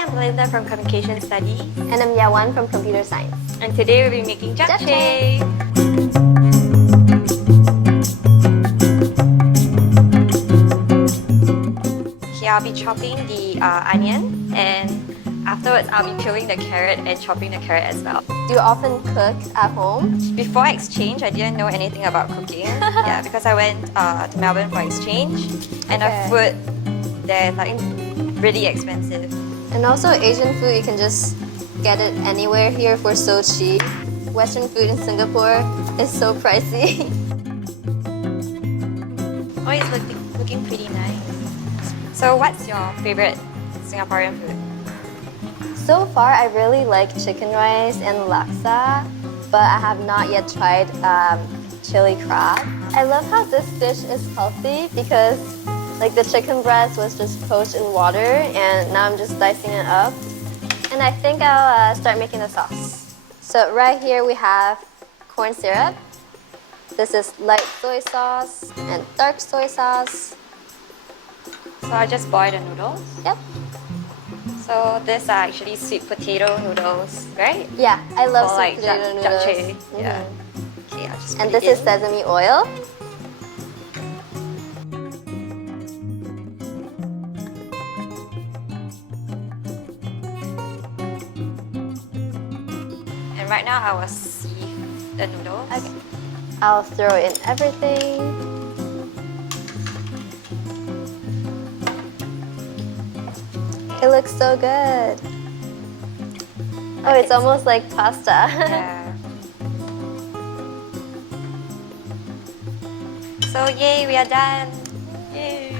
Hi, I'm Berlynda from Communication Studies. And I'm Yawan from Computer Science. And today we'll be making japchae. Here I'll be chopping the onion, and afterwards I'll be peeling the carrot and chopping the carrot as well. Do you often cook at home? Before exchange, I didn't know anything about cooking. Yeah, because I went to Melbourne for exchange, and the food there is like really expensive. And also Asian food, you can just get it anywhere here for so cheap. Western food in Singapore is so pricey. Oh, it's looking pretty nice. So what's your favorite Singaporean food? So far, I really like chicken rice and laksa, but I have not yet tried chili crab. I love how this dish is healthy because like the chicken breast was just poached in water and now I'm just dicing it up. And I think I'll start making the sauce. So right here we have corn syrup. This is light soy sauce and dark soy sauce. So I just boil the noodles. Yep. So these are actually sweet potato noodles, right? Yeah, I love or sweet like potato noodles. japchae. Yeah. Okay, I'll just And put this it is in. sesame oil. And right now I will sieve the noodles. Okay. I'll throw in everything. It looks so good. Oh, it's almost like pasta. Yeah. So yay, we are done. Yay.